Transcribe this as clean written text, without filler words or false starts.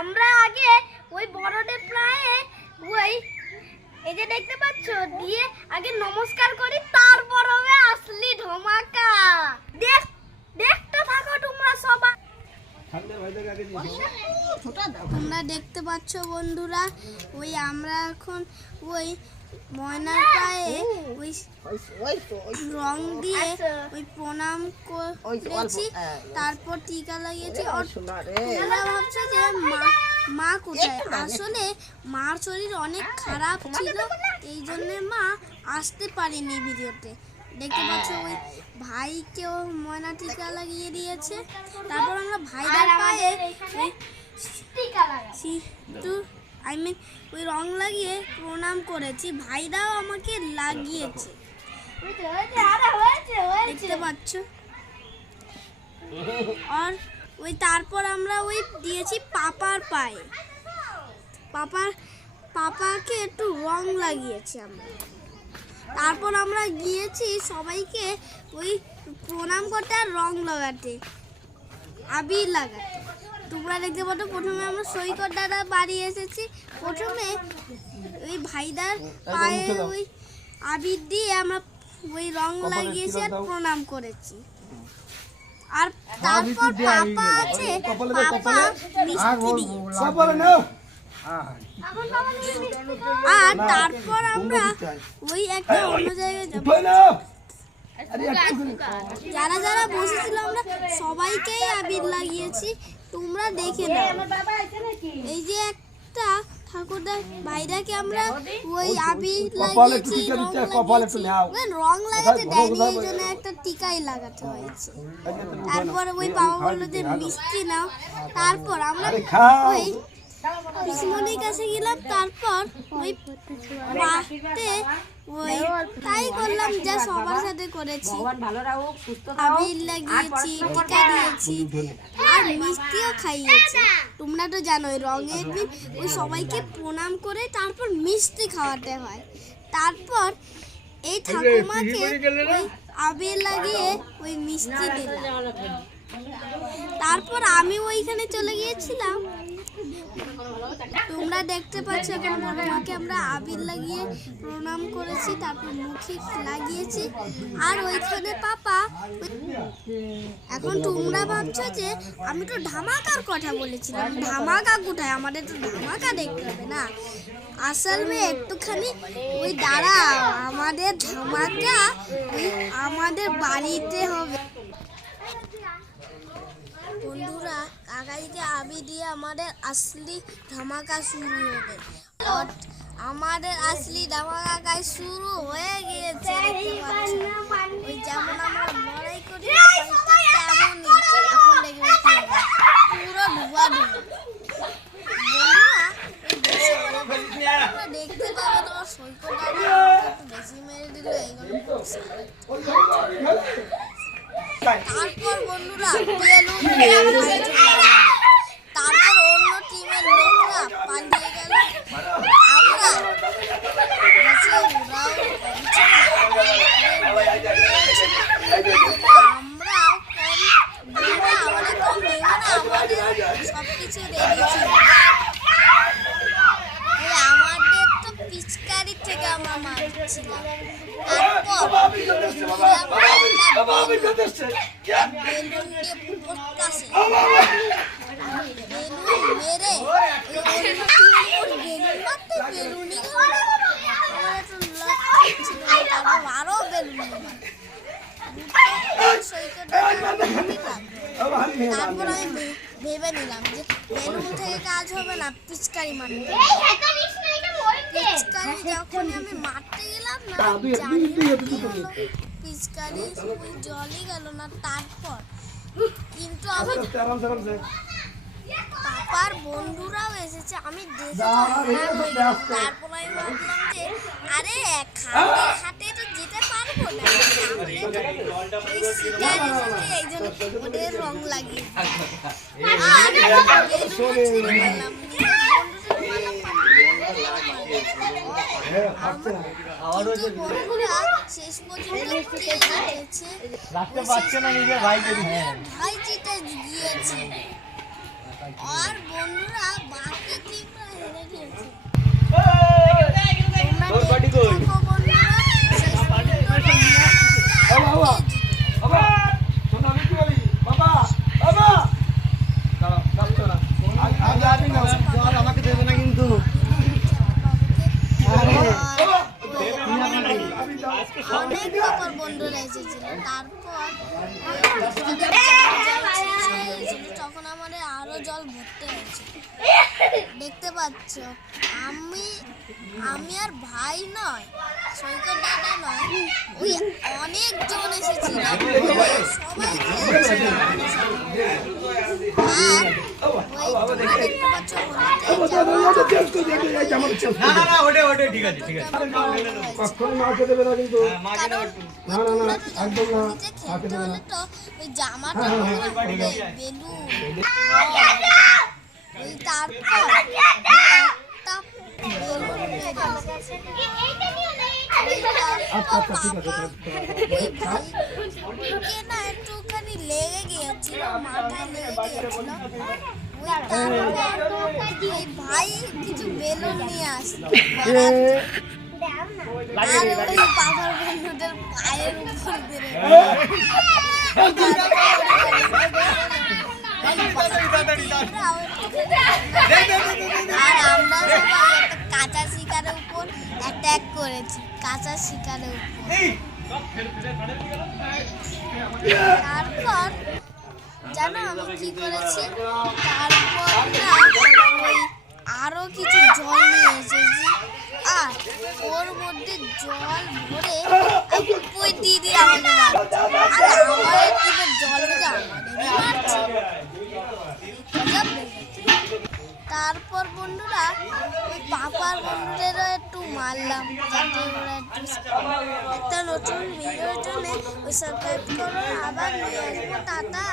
আমরা আগে ওই বড়ডে প্রায় ওই এই যে দেখতে পাচ্ছ দিয়ে আগে নমস্কার করি, তারপর হবে আসলি ধামাকা। দেখতে থাকো তোমরা সবাই। তোমরা দেখতে পাচ্ছ বন্ধুরা, ওই আমরা এখন ওই ময়নার পায়ে ওই রং দিয়ে ওই প্রণাম করেছি, তারপর টিকা লাগিয়েছি। তোমরা ভাবছো যে মা কোথায়? আসলে মার শরীর অনেক খারাপ ছিল, এই জন্য মা আসতে পারেনি ভিডিওতে। দেখতে পাচ্ছ ওই ভাইকেও ময়না টিকা লাগিয়ে দিয়েছে। তারপর আমরা ভাইদের পায়ে ওই রং লাগিয়ে প্রণাম করেছি, ভাইরাও আমাকে লাগিয়েছে, দেখতে পাচ্ছ। আর ওই তারপর আমরা ওই দিয়েছি পাপার পায়ে, পাপাকে একটু রং লাগিয়েছি আমরা। তারপর আমরা গিয়েছি সবাইকে ওই প্রণাম করতে আর রং লাগাতে, আবির লাগাতে। তোমরা দেখতে পাচ্ছ প্রথমে আমরা সৈকত দাদা বাড়ি এসেছি, প্রথমে ওই ভাইদার পায়ে ওই আবির দিয়ে আমরা ওই রং লাগিয়েছি আর প্রণাম করেছি। আর তারপর পাপা আছে, পাপা মিষ্টি দিয়েছে। আর তারপর আমরা ওই একটা অন্য জায়গায় যাব। যারা যারা বসেছিল আমরা সবাইকেই আবির লাগিয়েছি, তোমরা দেখে নাও। এই যে একটা ঠাকুরদার ভাইরাকে আমরা ওই আবির লাগিয়েছি, রং লাগাতে দেয়নি, এই জন্য একটা টিকাই লাগাতে হয়েছে। তারপর ওই বাবা বললো যে মিষ্টি নাও। তারপর আমরা ওই পিসমনির কাছে গেলাম, তারপর ওই পাতে ওই তাই করলাম যা সবার সাথে করেছি, আবির লাগিয়েছি, টিকা দিয়েছি আর মিষ্টিও খাইয়েছি। তোমরা তো জানোই রঙের দিন ওই সবাইকে প্রণাম করে তারপর মিষ্টি খাওয়াতে হয়। তারপর এই ঠাকুমাকে ওই আবির লাগিয়ে ওই মিষ্টি দিলাম। তারপর আমি ওইখানে চলে গিয়েছিলাম। তোমরা দেখতে পাচ্ছ এখন বড়মাকে আমরা আবির লাগিয়ে প্রণাম করেছি, তারপর মুখে লাগিয়েছি। আর ওইখানে পাপা। এখন তোমরা ভাবছো যে আমি তো ধামাকার কথা বলেছিলাম, ধামাকা কোথায়? আমাদের তো ধামাকা দেখতে হবে না, আসলে একটুখানি ওই দাঁড়াও, আমাদের ধামাকা ওই আমাদের বাড়িতে হবে। বন্ধুরা কাকাইকে আবির দিয়ে আমাদের আসলি ধামাকা শুরু হবে। আমাদের আসলি ধামাকা শুরু হয়ে গিয়েছে। ওই যেমন আমরা লড়াই করি তেমনই এখন দেখবে পুরো ডুবাডুবি। বন্ধুরা দেখতে পাবে তোমার সৈকত একটু বেশি মেরে দিল এইগুলো। তারপর বন্ধুরা তারপর অন্য টিমের লোকরা পালিয়ে গেল। আমরা সবকিছু রেডি ছিল। আমাদের তো পিচকারি থেকে আমরা মারছিলাম। তারপর আমি ভেবে নিলাম যে বেলুন থেকে কাজ হবে না, পিচকারি মারতে। পিচকারি যখন আমি মারতে গেলাম না, পিচকারি জলই গেল না। তারপর কিন্তু পাপার বন্ধুরাও এসেছে, আমি দেখে তারপর আমি ভাবলাম যে আরে খালি হাতে তো যেতে পারবো না, এই জন্য ওদের রং লাগিয়ে শেষ পর্যন্ত ভাই জিতে গিয়েছে। আর বন্ধুরা বাকি টিমরা হেরে গিয়েছে। অনেক খবর বন্ধুরা এসেছিল, তারপর তখন আমাদের আরো জল ভরতে হয়েছে। দেখতে পাচ্ছ আমি আর ভাই নয়, সৈকত দাদা নয়, ওই অনেকজন এসেছিল, সবাই খেলছিল। আর ওই দেখতে পাচ্ছ জামাটা বেলুন ওই তারপর একটুখানি লেগে গিয়েছিল, মাথায় লেগে গিয়েছিল। ওই ভাই কিছু বেলুন নিয়ে আসলো, আর ওই বাবার বন্ধুদের পায়ের উপর বেড়ে আর আমরা সবাই একটা কাঁচা শিকারের উপর অ্যাটাক করেছি, কাঁচা শিকারের উপর। তারপর জানো আমি কি করেছি, তারপর ওই আরো কিছু জল নিয়ে এসেছি, আর ওর মধ্যে জল ভরে ওই দিদি আমাকে মারছে, আর আমাদের টিমের জল থেকে আমাদেরই মারছে। তারপর বন্ধুরা ওই পাপার বন্ধুদেরও একটু মারলাম, যাতে ওরা একটু একটা নতুন ভিডিওর জন্য সাবস্ক্রাইব করো। আবার নিয়ে আসবো, টাটা।